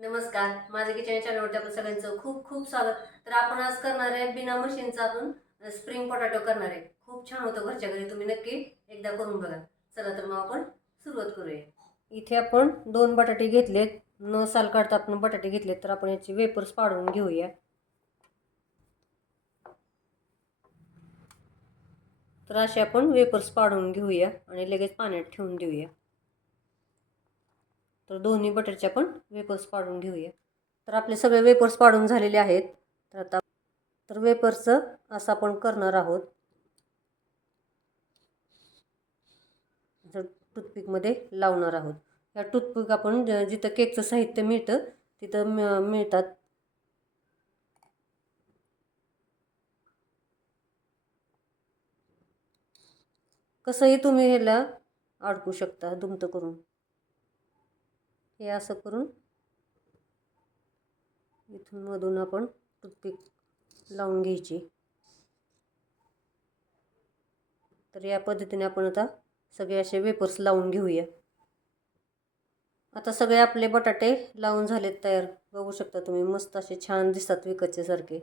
नमस्कार माझं किचन चॅनलवरती आपण सगळ्यांचं खूप खूप स्वागत. तर आपण आज करणार आहे बिना मशीनचा आपण स्प्रिंग पोटॅटो करणार आहे. खूप छान होतं घरच्या घरी तुम्ही नक्की एकदा करून बघा. चला तर मग आपण सुरुवात करूया. इथे आपण दोन बटाटे घेतलेत. न साल काढता आपण बटाटे घेतलेत तर आपण याचे वेपर्स पाडून घेऊया. तर असे आपण वेपर्स पाडून घेऊया आणि लगेच पाण्यात ठेवून देऊया. तर दोन्ही बटरच्या पण वेपर्स पाडून घेऊया. तर आपले सगळे वेपर्स पाडून झालेले आहेत. तर आता तर वेपर्सचं असं आपण करणार आहोत. टूथपिकमध्ये लावणार आहोत. ह्या टूथपिक आपण ज- जिथं केकचं साहित्य मिळतं तिथं म- मिळतात. कसंही तुम्ही ह्याला अडकू शकता दुमतं करून. हे असं करून इथून मधून आपण टूथपिक लावून घ्यायची. तर या पद्धतीने आपण आता सगळे असे वेपर्स लावून घेऊया. आता सगळे आपले बटाटे लावून झालेत तयार. बघू शकता तुम्ही मस्त असे छान दिसतात विकतचे सारखे.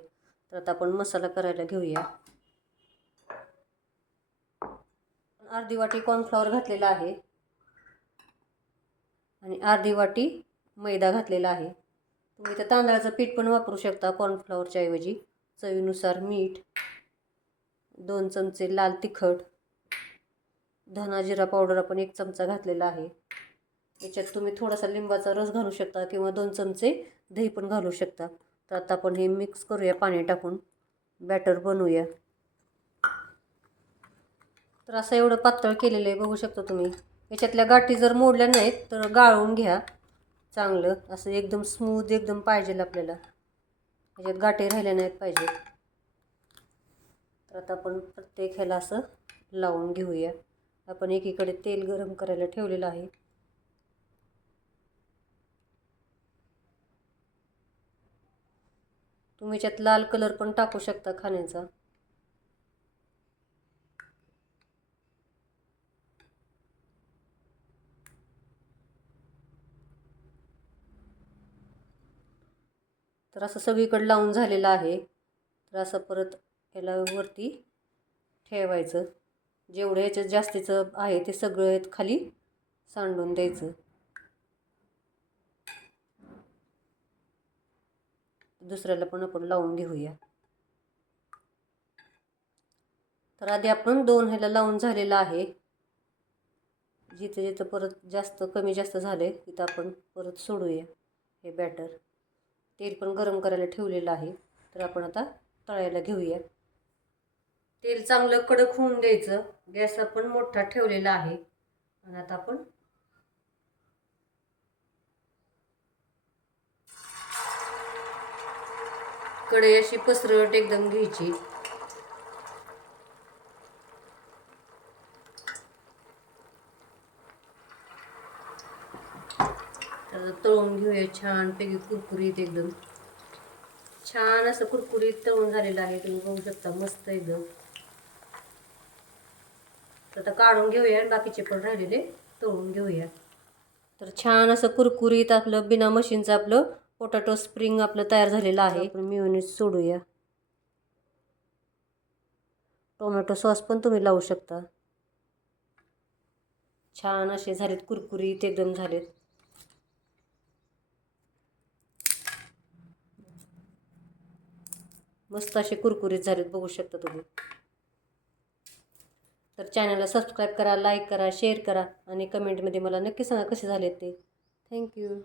तर आता आपण मसाला करायला घेऊया. अर्धी वाटी कॉर्नफ्लॉवर घातलेला आहे. आणि अर्धी वाटी मैदा घातलेला आहे. तुम्ही इथं तांदळाचं पीठ पण वापरू शकता कॉर्नफ्लॉवरच्या ऐवजी. चवीनुसार मीठ दोन चमचे लाल तिखट धना जिरा पावडर आपण एक चमचा घातलेला आहे. याच्यात तुम्ही थोडासा लिंबाचा रस घालू शकता किंवा दोन चमचे दही पण घालू शकता. तर आता आपण हे मिक्स करूया पाणी टाकून. बॅटर बनवूया. तर असं एवढं पातळ केलेलं आहे बघू शकता तुम्ही. याच्यातल्या गाठी जर मोडल्या नाहीत तर गाळून घ्या. चांगलं. असं एकदम स्मूथ एकदम पाहिजे आपल्याला. याच्यात गाठी राहिल्या नाहीत पाहिजे. तर आता आपण प्रत्येक ह्याला असं लावून घेऊया. आपण एकीकडे तेल गरम करायला ठेवलेलं आहे. तुम्ही याच्यात लाल कलर पण टाकू शकता खाण्याचा. तर असं सगळीकडे लावून झालेलं आहे. तर असं परत याला वरती ठेवायचं. जेवढं याच्यात जास्तीचं आहे ते सगळं खाली सांडून द्यायचं. दुसऱ्याला पण आपण लावून घेऊया. तर आधी आपण दोन ह्याला लावून झालेलं आहे. जिथं जिथं परत जास्त कमी जास्त झालं आहे तिथं आपण परत सोडूया हे बॅटर तेल पण गरम करायला ठेवलेलं आहे. तर आपण आता तळायला घेऊया. तेल चांगलं कडक होऊन द्यायचं. गॅस आपण मोठा ठेवलेला आहे. आणि आता आपण कढई अशी पसरट एकदम घ्यायची. तर तळून घेऊया छान पैकी कुरकुरीत एकदम. छान असं कुरकुरीत तळून झालेलं आहे तुम्ही बघू शकता मस्त एकदम. तर आता काढून घेऊया आणि बाकीचे पण राहिलेले तळून घेऊया. तर छान असं कुरकुरीत आपलं बिना मशीनचं आपलं पोटॅटो स्प्रिंग आपलं तयार झालेलं आहे. मिओनीज सोडूया. टोमॅटो सॉस पण तुम्ही लावू शकता. छान असे झालेत कुरकुरीत एकदम झालेत. मस्त असे कुरकुरीत झालेत बघू शकता तुम्ही. तर चॅनलला सबस्क्राईब करा लाईक करा शेअर करा आणि कमेंटमध्ये मला नक्की सांगा कसे झाले ते. थँक्यू